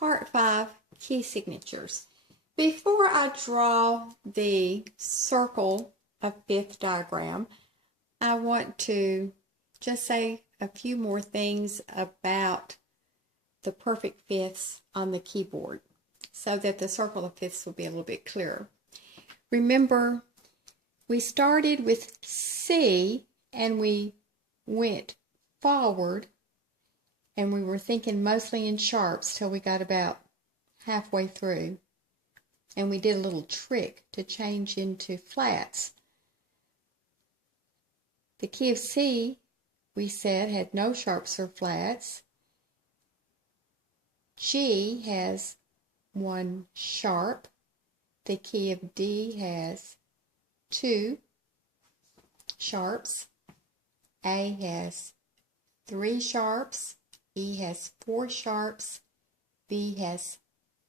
Part 5, Key Signatures. Before I draw the circle of fifth diagram, I want to just say a few more things about the perfect fifths on the keyboard so that the circle of fifths will be a little bit clearer. Remember, we started with C and we went forward and we were thinking mostly in sharps till we got about halfway through. And we did a little trick to change into flats. The key of C, we said, had no sharps or flats. G has one sharp. The key of D has two sharps. A has three sharps. E has four sharps. B has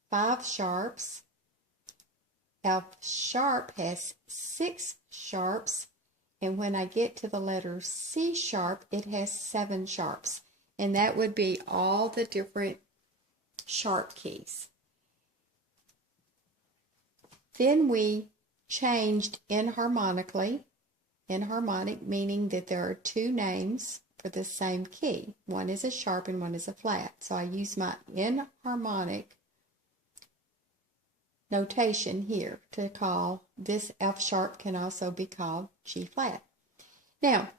five sharps. F sharp has six sharps, and when I get to the letter C sharp, it has seven sharps, and that would be all the different sharp keys. Then we changed enharmonically. Enharmonic meaning that there are two names for the same key. One is a sharp and one is a flat. So I use my enharmonic notation here to call this F sharp can also be called G flat. Now,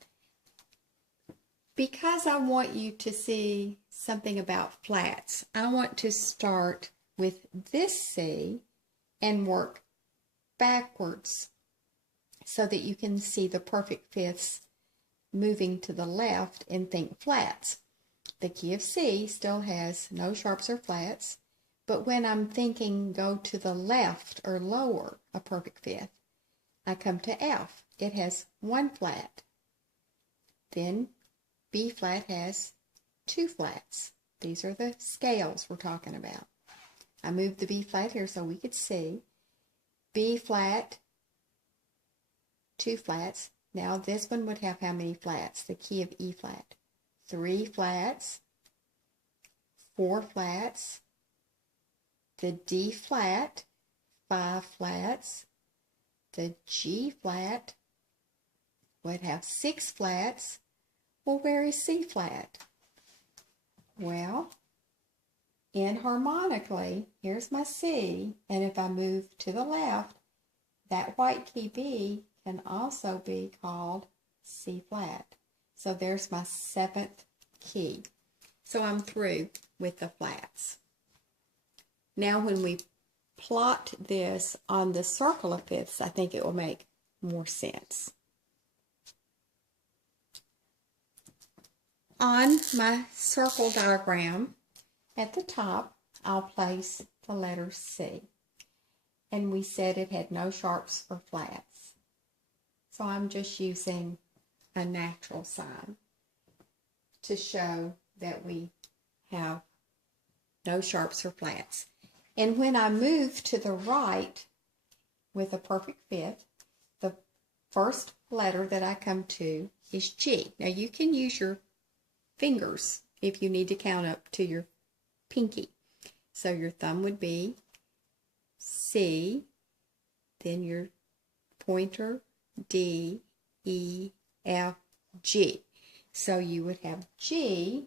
because I want you to see something about flats, I want to start with this C and work backwards so that you can see the perfect fifths moving to the left and think flats. The key of C still has no sharps or flats. But when I'm thinking go to the left or lower a perfect fifth, I come to F. It has one flat. Then B flat has two flats. These are the scales we're talking about. I moved the B flat here so we could see. B flat, two flats. Now this one would have how many flats? The key of E flat. Three flats, four flats. The D flat, five flats. The G flat would have six flats. Well, where is C flat? Well, enharmonically, here's my C, and if I move to the left, that white key B can also be called C flat. So there's my seventh key. So I'm through with the flats. Now when we plot this on the circle of fifths, I think it will make more sense. On my circle diagram, at the top, I'll place the letter C. And we said it had no sharps or flats. So I'm just using a natural sign to show that we have no sharps or flats. And when I move to the right with a perfect fifth, the first letter that I come to is G. Now you can use your fingers if you need to count up to your pinky. So your thumb would be C, then your pointer D, E, F, G. So you would have G,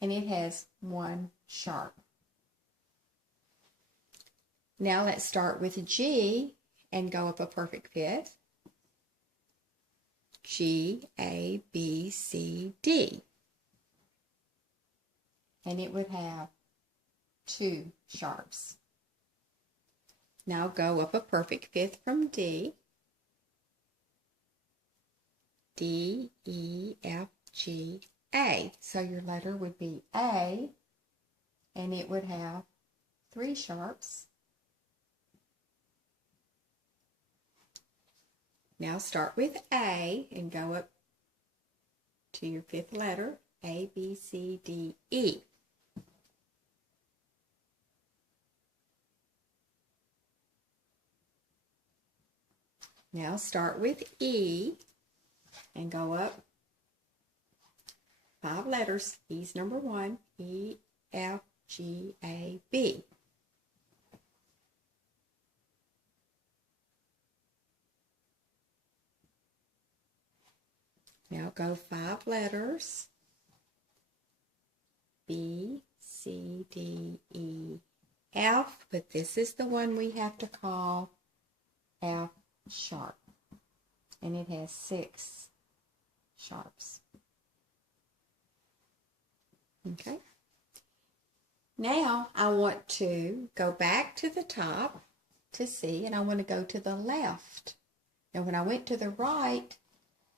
and it has one sharp. Now let's start with G and go up a perfect fifth. G, A, B, C, D. And it would have two sharps. Now go up a perfect fifth from D. D, E, F, G, A. So your letter would be A, and it would have three sharps. Now start with A and go up to your fifth letter, A, B, C, D, E. Now start with E and go up 5 letters. E's number 1, E, F, G, A, B. Now go 5 letters. B, C, D, E, F, but this is the one we have to call F sharp. And it has 6 sharps. Okay. Now I want to go back to the top to C, and I want to go to the left. Now when I went to the right,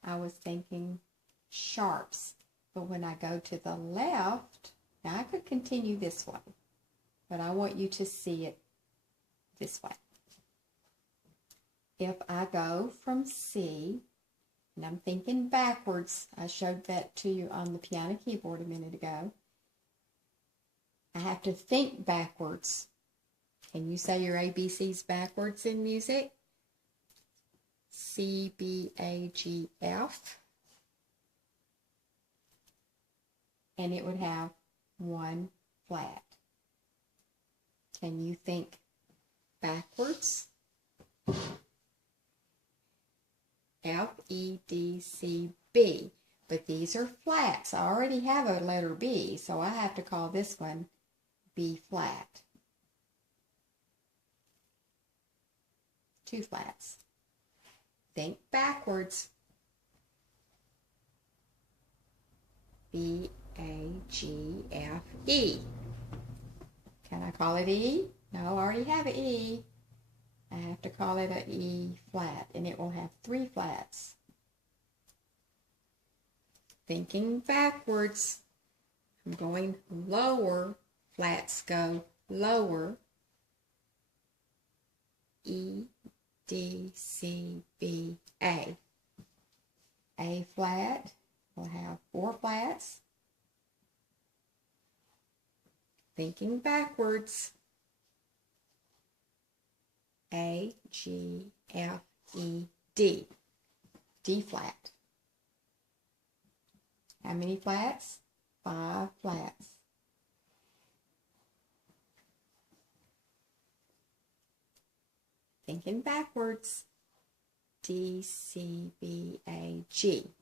I was thinking sharps. But when I go to the left, now I could continue this way, but I want you to see it this way. If I go from C, and I'm thinking backwards, I showed that to you on the piano keyboard a minute ago. I have to think backwards. Can you say your ABCs backwards in music? C, B, A, G, F. And it would have 1 flat. Can you think backwards? F, E, D, C, B. But these are flats. I already have a letter B, so I have to call this one B flat. 2 flats. Think backwards. B, A, G, F, E. Can I call it E? No, I already have an E. I have to call it an E flat, and it will have 3 flats. Thinking backwards, I'm going lower. Flats go lower. E, D, C, B, A. A flat will have 4 flats. Thinking backwards. A, G, F, E, D. D flat. How many flats? 5 flats. Thinking backwards. D, C, B, A, G.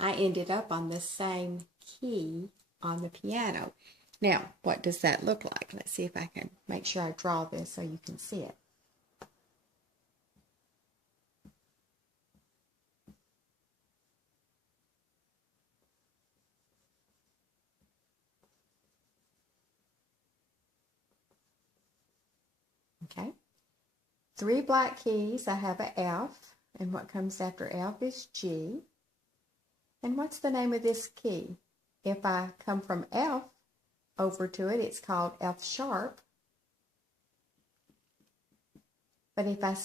I ended up on the same key on the piano. Now, what does that look like? Let's see if I can make sure I draw this so you can see it. Okay. 3 black keys. I have an F, and what comes after F is G. And what's the name of this key? If I come from F over to it, it's called F sharp. But if I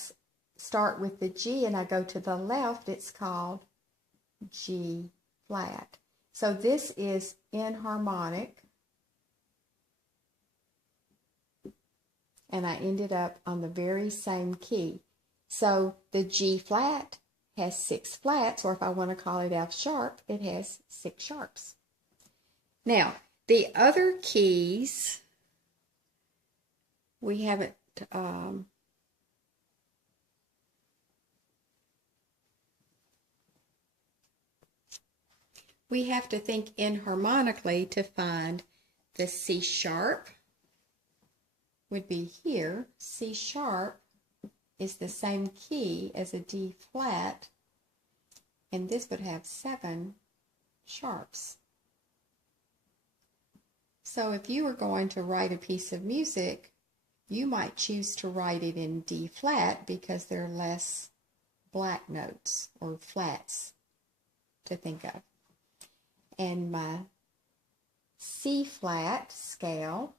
start with the G and I go to the left, it's called G flat. So this is enharmonic. And I ended up on the very same key. So the G flat has 6 flats, or if I want to call it F sharp, it has 6 sharps. Now, the other keys, we haven't, we have to think enharmonically to find the C sharp would be here. C sharp is the same key as a D flat, and this would have 7 sharps. So if you were going to write a piece of music, you might choose to write it in D flat because there are less black notes or flats to think of. And my C flat scale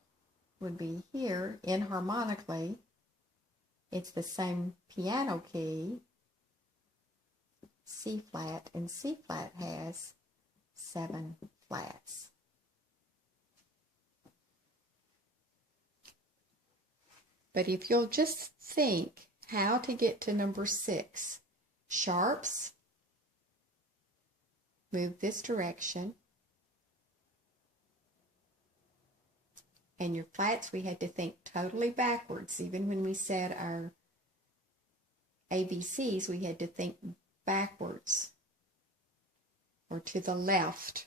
would be here enharmonically. It's the same piano key, C flat, and C flat has 7 flats. But if you'll just think how to get to number 6, sharps, move this direction, and your flats, we had to think totally backwards. Even when we said our ABCs, we had to think backwards or to the left,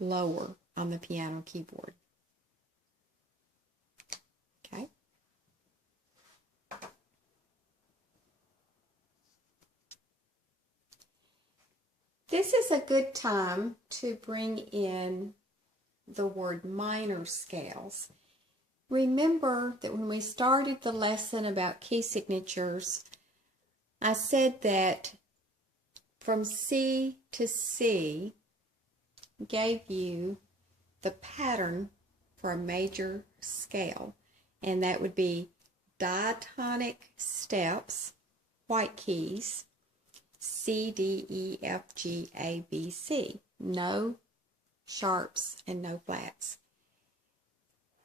lower on the piano keyboard. Okay. This is a good time to bring in the word minor scales. Remember that when we started the lesson about key signatures, I said that from C to C gave you the pattern for a major scale, and that would be diatonic steps, white keys, C, D, E, F, G, A, B, C. No sharps and no flats.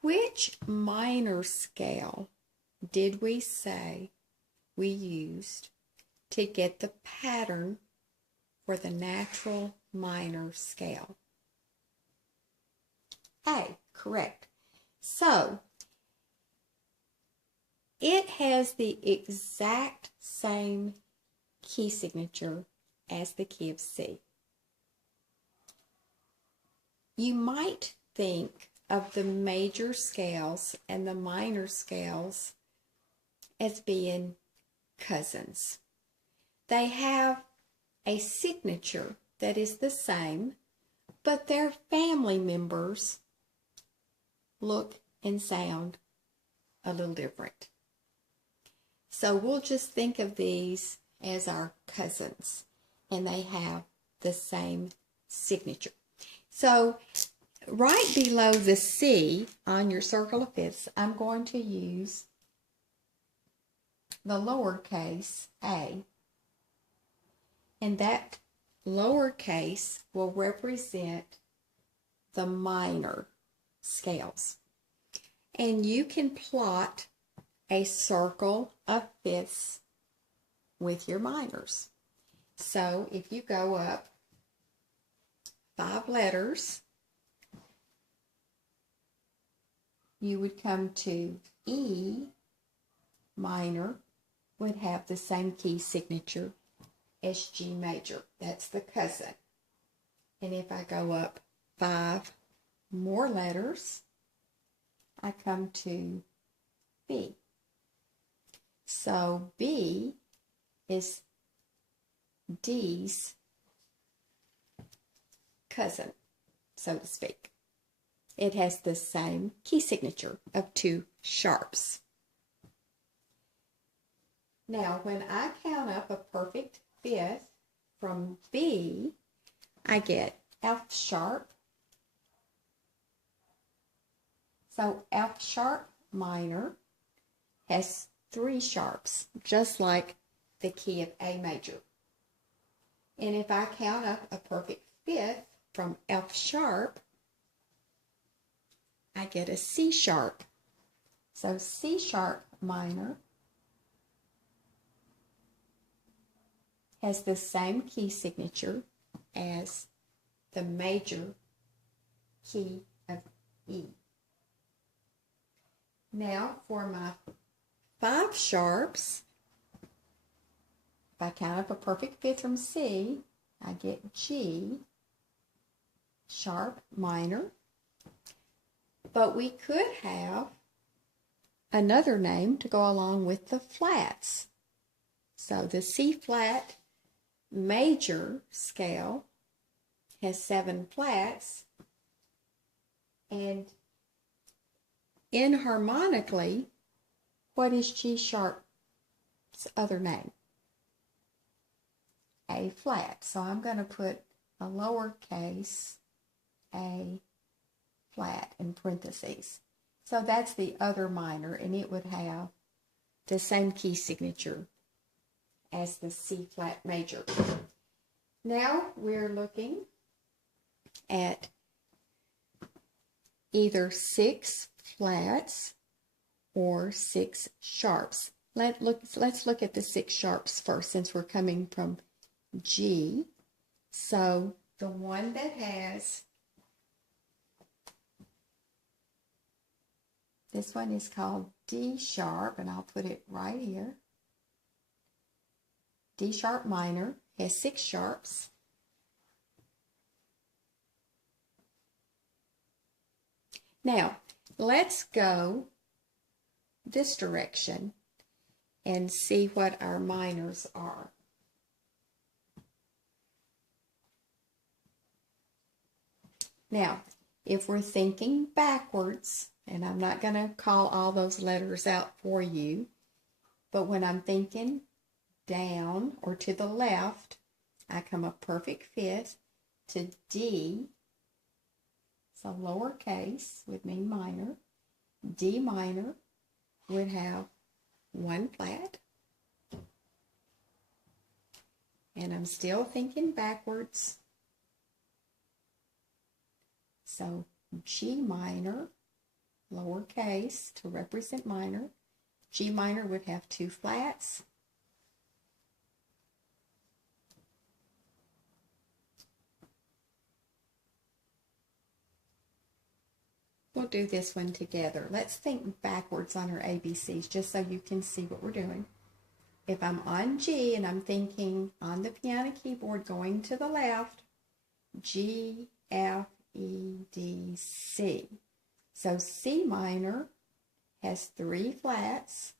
Which minor scale did we say we used to get the pattern for the natural minor scale? A, correct. So, it has the exact same key signature as the key of C. You might think of the major scales and the minor scales as being cousins. They have a signature that is the same, but their family members look and sound a little different. So we'll just think of these as our cousins, and they have the same signature. So right below the C on your circle of fifths, I'm going to use the lowercase a, and that lowercase will represent the minor scales. And you can plot a circle of fifths with your minors. So if you go up 5 letters, you would come to E minor, would have the same key signature as G major. That's the cousin. And if I go up 5 more letters, I come to B. So B is D's cousin, so to speak. It has the same key signature of 2 sharps. Now, when I count up a perfect fifth from B, I get F sharp. So F sharp minor has 3 sharps, just like the key of A major. And if I count up a perfect fifth from F sharp, I get a C sharp. So C sharp minor has the same key signature as the major key of E. Now for my 5 sharps, if I count up a perfect fifth from C, I get G sharp minor. But we could have another name to go along with the flats. So the C flat major scale has 7 flats, and inharmonically, what is G sharp's other name? A flat. So I'm going to put a lowercase a flat in parentheses. So that's the other minor, and it would have the same key signature as the C flat major. Now we're looking at either 6 flats or 6 sharps. Let's look at the 6 sharps first since we're coming from G. So the one that has, this one is called D sharp, and I'll put it right here. D sharp minor has 6 sharps. Now, let's go this direction and see what our minors are. Now, if we're thinking backwards, and I'm not going to call all those letters out for you, but when I'm thinking down or to the left, I come a perfect fifth to D. So lowercase would mean minor. D minor would have 1 flat. And I'm still thinking backwards. So G minor, lowercase to represent minor. G minor would have 2 flats. We'll do this one together. Let's think backwards on our ABCs just so you can see what we're doing. If I'm on G and I'm thinking on the piano keyboard going to the left, G, F, E, D, C. So C minor has 3 flats,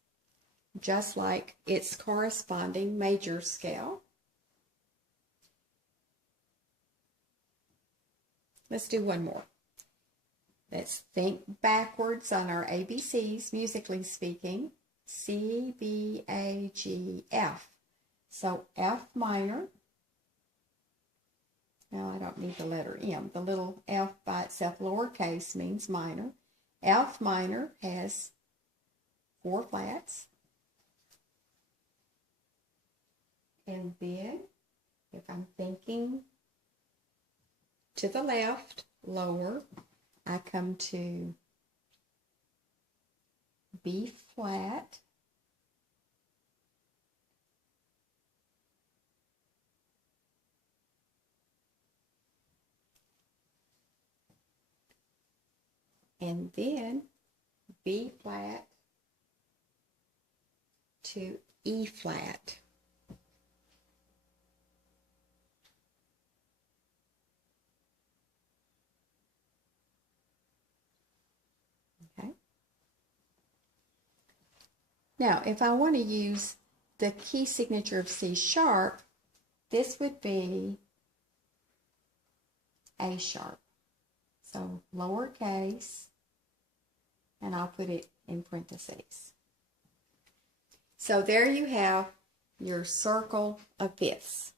just like its corresponding major scale. Let's do one more. Let's think backwards on our ABCs, musically speaking. C, B, A, G, F. So F minor. Now I don't need the letter M. The little F by itself, lowercase, means minor. F minor has 4 flats. And then, if I'm thinking to the left, lower, I come to B flat. And then B flat to E flat. Okay. Now, if I want to use the key signature of C sharp, this would be A sharp. So lowercase, and I'll put it in parentheses. So there you have your circle of fifths.